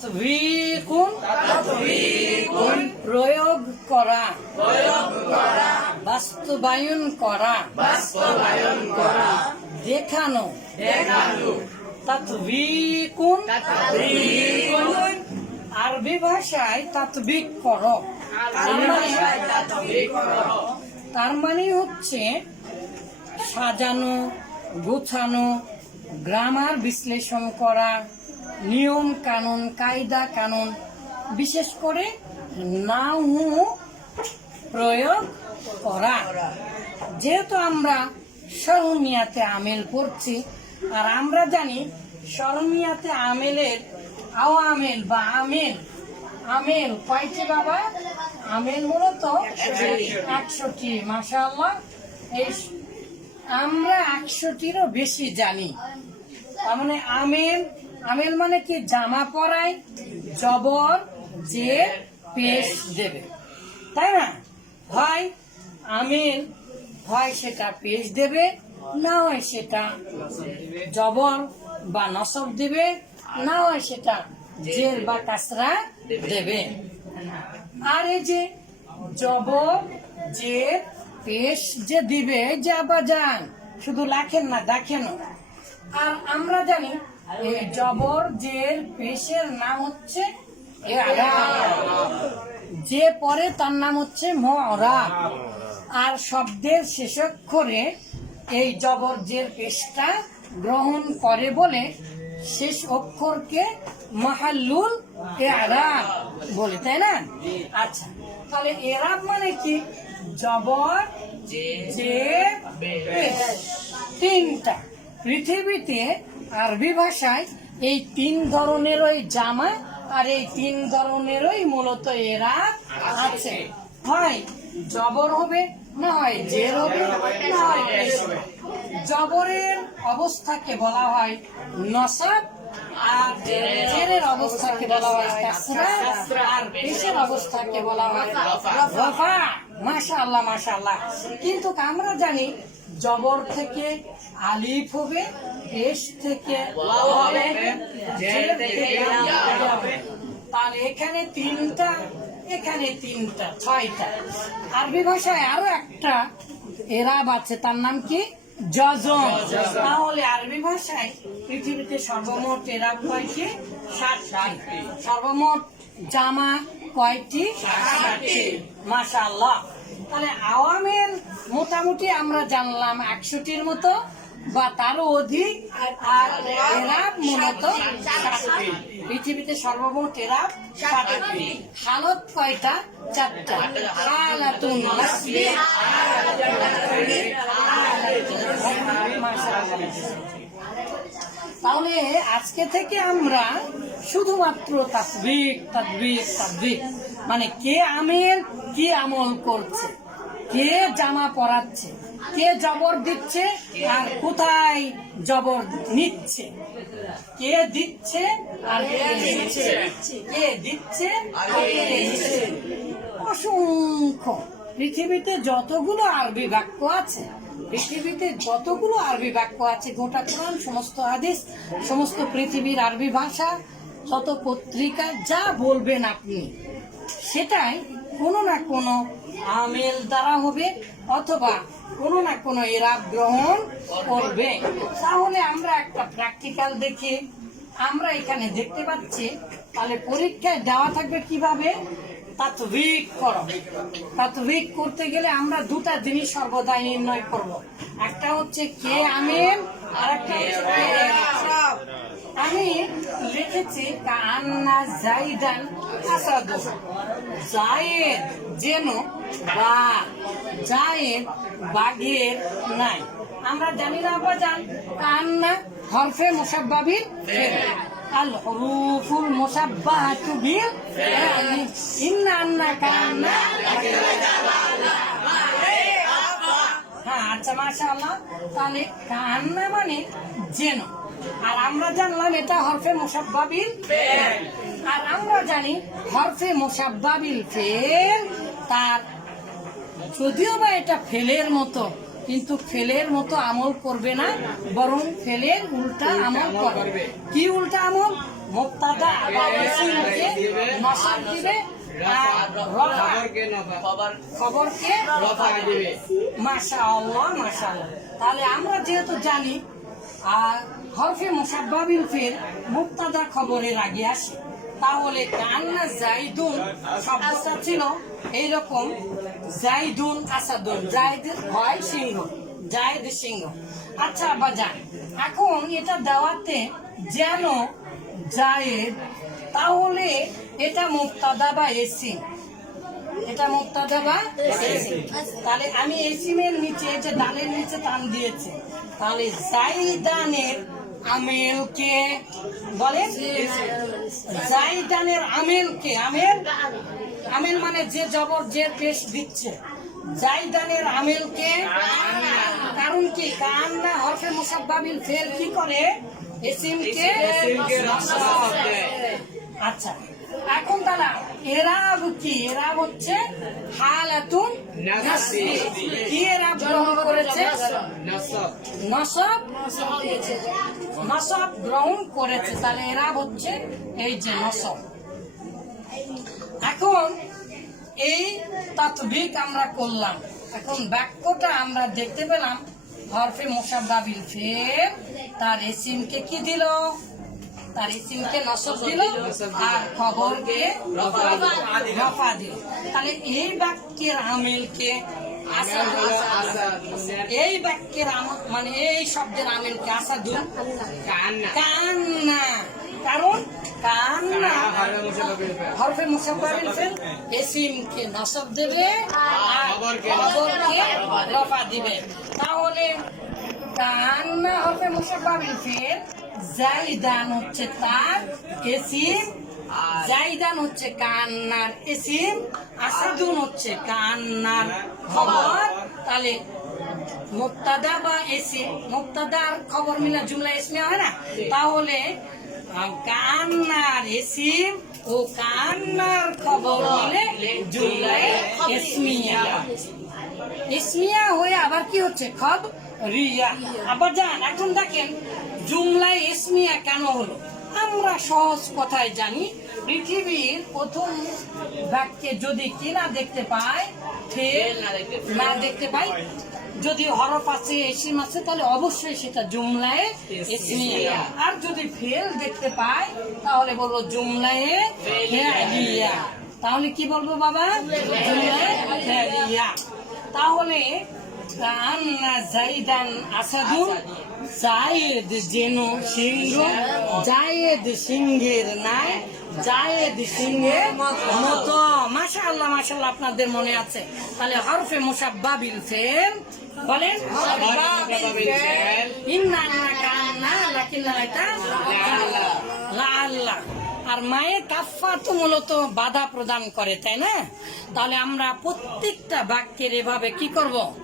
তাতবিকুন প্রয়োগ করা বাস্তবায়ন করা বাস্তবায়ন করা দেখানো। তাতবিকুন আরবি ভাষায় তাতবিক করো। মানে- তার মানে হচ্ছে সাজানো গোছানো গ্রামার বিশ্লেষণ করা নিয়ম কানুন, কায়দা কানুন, বিশেষ করে নাও প্রয়োগ করা। যেহেতু আমরা সরমিয়াতে আমেল করছি আর আমরা জানি সরমিয়াতে আমেলের আওয়ামেল বা আমেল আমেল কয়টি বাবা? আমেল মূলত একশোটি। মাসা এই আমরা একশোটিরও বেশি জানি। তার মানে আমেল আমেল মানে কি? জামা পরায়, জবর, যে পেশ দেবে। তাই না? হয় আমেল, হয় সেটা পেশ দেবে, না হয় সেটা জবর বা নসব দেবে, না হয় সেটা জের বা কাসরা দেবে। আর এই যে জবর, যে পেশ যে দিবে, যা বা যান, শুধু লাখেন না দেখেন আর আমরা জানি এই জবর জের পেশের নাম হচ্ছে। যে পরে তার নাম হচ্ছে মরা আর শব্দের শেষাক্ষরে এই জবর জের পেশটা গ্রহণ করে বলে শেষ অক্ষরকে মাহাল্লুল এরাব বলে, তাই না? আচ্ছা তাহলে এরাব মানে কি? জবর যে তিনটা। পৃথিবীতে আরবি ভাষায় এই তিন ধরনেরই জামা আর এই তিন ধরনেরই মূলত এরা আছে। হয় জবর হবে না হয় জের হবে না হয় জবরের অবস্থাকে বলা হয় নসব আর জেরের অবস্থাকে বলা হয় কাসরা আর পেশের অবস্থাকে বলা হয় রফা, মাশাআল্লাহ মাশাআল্লাহ। কিন্তু আমরা জানি জবর থেকে আলিফ হবে পেশ থেকে হবে তাহলে এখানে তিনটা এখানে তিনটা, ছয়টা। আরবি ভাষায় আরও একটা এরাব আছে, তার নাম কি? জজম তাহলে আরবি ভাষায় পৃথিবীতে সর্বমোট এরাব কয়টি? ষাটটি সর্বমোট জামা কয়টি? ষাটটি তাহলে আওয়ামের মোটামুটি আমরা জানলাম একশোটির মতো বা তারও অধিক আর এরাব মূলত পৃথিবীতে সর্বমোট ষাটটি হালত কয়টা? চারটা। তাহলে আজকে থেকে আমরা শুধুমাত্র তাসবিক তাসবিক তাসবিক মানে কে আমের কি আমল করছে? কে জামা পরাচ্ছে, কে জবর দিচ্ছে আর কোথায় জবর নিচ্ছে? কে দিচ্ছে আর কে কে দিচ্ছে? অসংখ্য। পৃথিবীতে যতগুলো আরবি বাক্য আছে, পৃথিবীতে যতগুলো আরবি বাক্য আছে, গোটা কোরআন, সমস্ত হাদিস, সমস্ত পৃথিবীর আরবি ভাষা, শত পত্রিকা, যা বলবেন আপনি, সেটাই কোনো না কোনো আমেল দ্বারা হবে, অথবা কোনো না কোনো এরাব গ্রহণ করবে। তাহলে আমরা একটা প্র্যাকটিক্যাল দেখি আমরা এখানে দেখতে পাচ্ছি, তাহলে পরীক্ষায় দেওয়া থাকবে কীভাবে? করো তাৎবিক করতে গেলে আমরা দুটা জিনিস সর্বদাই নির্ণয় করব। একটা হচ্ছে কে আমেন আর একটা হচ্ছে কে এরাব। আমি লিখেছি কান্না, জাইদান আসাদু জায়েদ যেন বা জায়েদ বাঘের নাই। আমরা জানি না বাজান কান্না হরফে মুসাব্বাবির ফেল। আল হরুফুল মুসাব্বাহাতু বিল ইন্না আন্না কান্না হ্যাঁ আচ্ছা মাশাআল্লাহ। তাহলে কান্না মানে যেন। আর আমরা জানলাম এটা হরফে মুসাব্বাবিল আর আমরা জানি হরফে মুসাব্বাবিল ফেল তার যদিও বা এটা ফেলের মতো কিন্তু ফেলের মতো আমল করবে না বরং ফেলের উল্টা আমল করবে। কি উল্টা আমল? মুক্তাদা নসব দিবে। খবরকে মাশা আল্লাহ আল্লাহ তাহলে আমরা যেহেতু জানি আর হরফে মুসাব্বাবিল ফের মুক্তাদা খবরের আগে আসে। তাহলে কান্না জাইদুন শব্দটা ছিল এইরকম, জাইদুন আসাদুন, জাইদ হয় সিংহ জায়দ সিংহ। আচ্ছা বাজান, এখন এটা দেওয়াতে যেন জায়েদ, তাহলে এটা মুক্তাদা বা এসি? এটা মুক্তাদা বা এসি? তাহলে আমি এসিমের নিচে যে ডালের নিচে টান দিয়েছি, তাহলে জাইদানের আমেলকে বলে? জাইদানের আমেলকে আমেল? আমেল মানে যে জবর যে পেশ দিচ্ছে। জাইদানের আমেলকে কারণ কি? কান্না হরফে মুসাব্বাবিল ফেল কি করে? এসিমকে। আচ্ছা এখন দাদা এরাব কি? এরাব হচ্ছে হালাতুন নাসবি কি এরাব গ্রহণ করেছে? নসব? নসব। নসব গ্রহণ করেছে, তাহলে এরা হচ্ছে এই যে নসব। এখন এই তাৎবিক আমরা করলাম। এখন বাক্যটা আমরা দেখতে পেলাম হরফে মোসাব্বাবিল ফের, তার এসিমকে কি দিল? তার ইসিমকে নসব দিল আর খবরকে রফা দিল। তাহলে এই বাক্যের আমিলকে এই বাক্যের মানে এই শব্দের আমিলকে আসাদুন কান্না। কান্না। কারণ কান্না। হরফে মুসাব্বাবিল ফেল। নসব দেবে রফা দিবে। তাহলে কান্না হরফে মুসাব্বাবিল ফেল জাইদান হচ্ছে তার এসিম জাইদান হচ্ছে কান্নার এসিম আসাদুন হচ্ছে কান্নার খবর। তাহলে মুক্তাদা বা এসি মুক্তাদার খবর মিলা জুমলা ইসমিয়া হয় না? তাহলে কান্নার এসিম ও কান্নার খবর মিলে জুমলায় ইসমিয়া ইসমিয়া হয়ে আবার কি হচ্ছে? খব? রিয়া। আবার যান এখন দেখেন জুমলায় ইসমিয়া কেন হলো? আমরা সহজ কথায় জানি, পৃথিবীর প্রথম বাক্যে যদি কিনা দেখতে পাই ফেল না দেখতে পাই যদি হরফ আছে, এসিম আছে, তাহলে অবশ্যই সেটা জুমলায় আর যদি ফেল দেখতে পাই তাহলে বলব জুমলায় তাহলে কি বলব বাবা? তাহলে মতো। মাশা আল্লাহ মাশা আপনাদের মনে আছে। তাহলে হরফে মুসাব্বাবিল ফেল, বলেন। ইন্না আর মায়ের কাফা তো মূলত বাধা প্রদান করে, তাই না? তাহলে আমরা প্রত্যেকটা বাক্যের এভাবে কি করব?